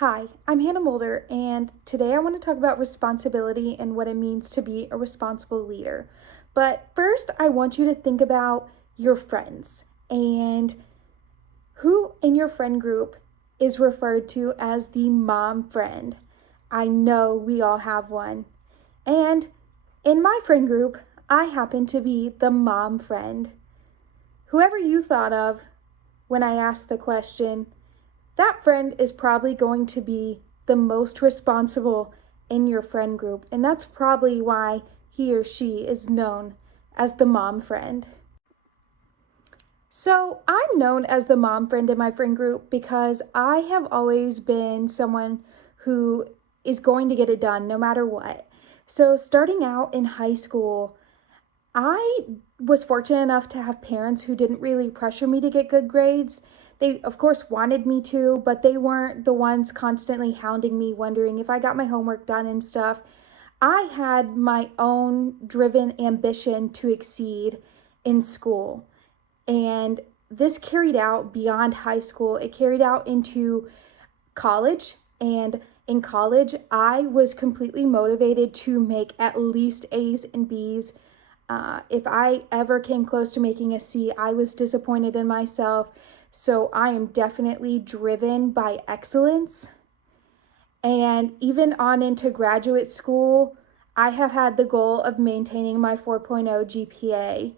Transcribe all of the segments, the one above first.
Hi, I'm Hannah Mulder, and today I want to talk about responsibility and what it means to be a responsible leader. But first, I want you to think about your friends and who in your friend group is referred to as the mom friend. I know we all have one. And in my friend group, I happen to be the mom friend. Whoever you thought of when I asked the question, that friend is probably going to be the most responsible in your friend group, and that's probably why he or she is known as the mom friend. So, I'm known as the mom friend in my friend group because I have always been someone who is going to get it done no matter what. So, starting out in high school, I was fortunate enough to have parents who didn't really pressure me to get good grades. They, of course, wanted me to, but they weren't the ones constantly hounding me, wondering if I got my homework done and stuff. I had my own driven ambition to exceed in school. And this carried out beyond high school. It carried out into college. And in college, I was completely motivated to make at least A's and B's. If I ever came close to making a C, I was disappointed in myself. So I am definitely driven by excellence. And even on into graduate school, I have had the goal of maintaining my 4.0 GPA.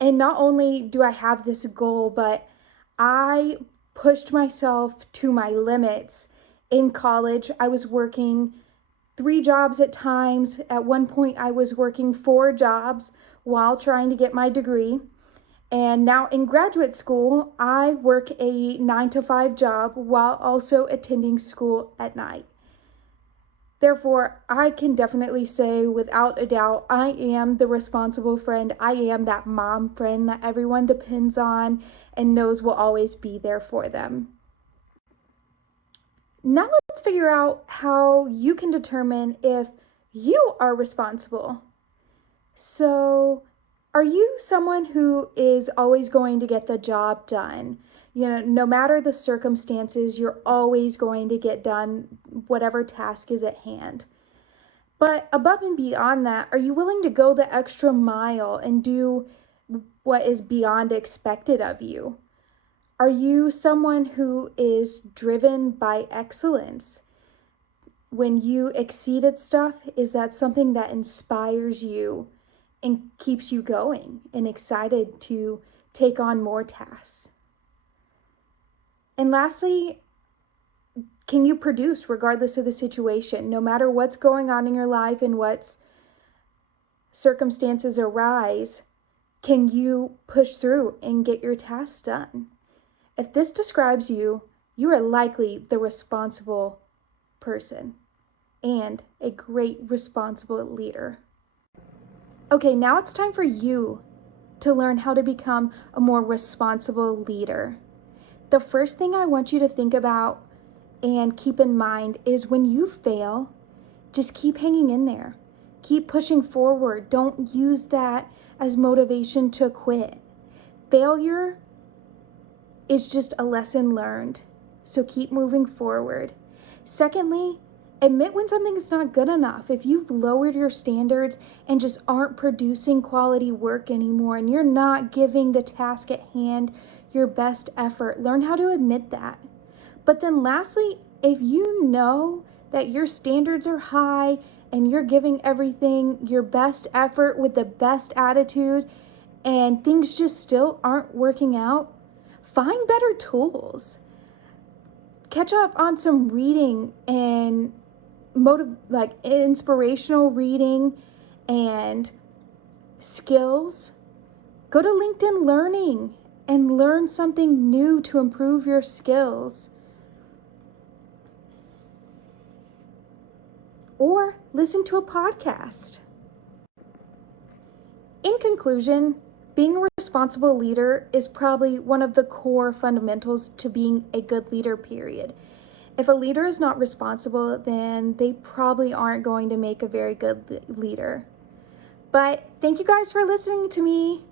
And not only do I have this goal, but I pushed myself to my limits. In college, I was working 3 jobs at times. At one point, I was working 4 jobs while trying to get my degree. And now in graduate school, I work a 9 to 5 job while also attending school at night. Therefore, I can definitely say without a doubt, I am the responsible friend. I am that mom friend that everyone depends on and knows will always be there for them. Now let's figure out how you can determine if you are responsible. So, are you someone who is always going to get the job done? No matter the circumstances, you're always going to get done whatever task is at hand. But above and beyond that, are you willing to go the extra mile and do what is beyond expected of you? Are you someone who is driven by excellence? When you exceed at stuff, is that something that inspires you and keeps you going and excited to take on more tasks? And lastly, can you produce regardless of the situation? No matter what's going on in your life and what circumstances arise, can you push through and get your tasks done? If this describes you, you are likely the responsible person and a great responsible leader. Okay, now it's time for you to learn how to become a more responsible leader. The first thing I want you to think about and keep in mind is when you fail, just keep hanging in there. Keep pushing forward. Don't use that as motivation to quit. Failure is just a lesson learned, so keep moving forward. Secondly, admit when something's not good enough. If you've lowered your standards and just aren't producing quality work anymore and you're not giving the task at hand your best effort, learn how to admit that. But then lastly, if you know that your standards are high and you're giving everything your best effort with the best attitude and things just still aren't working out, find better tools. Catch up on some reading and inspirational reading and skills. Go to LinkedIn Learning and learn something new to improve your skills. Or listen to a podcast. In conclusion, being a responsible leader is probably one of the core fundamentals to being a good leader, period. If a leader is not responsible, then they probably aren't going to make a very good leader. But thank you guys for listening to me.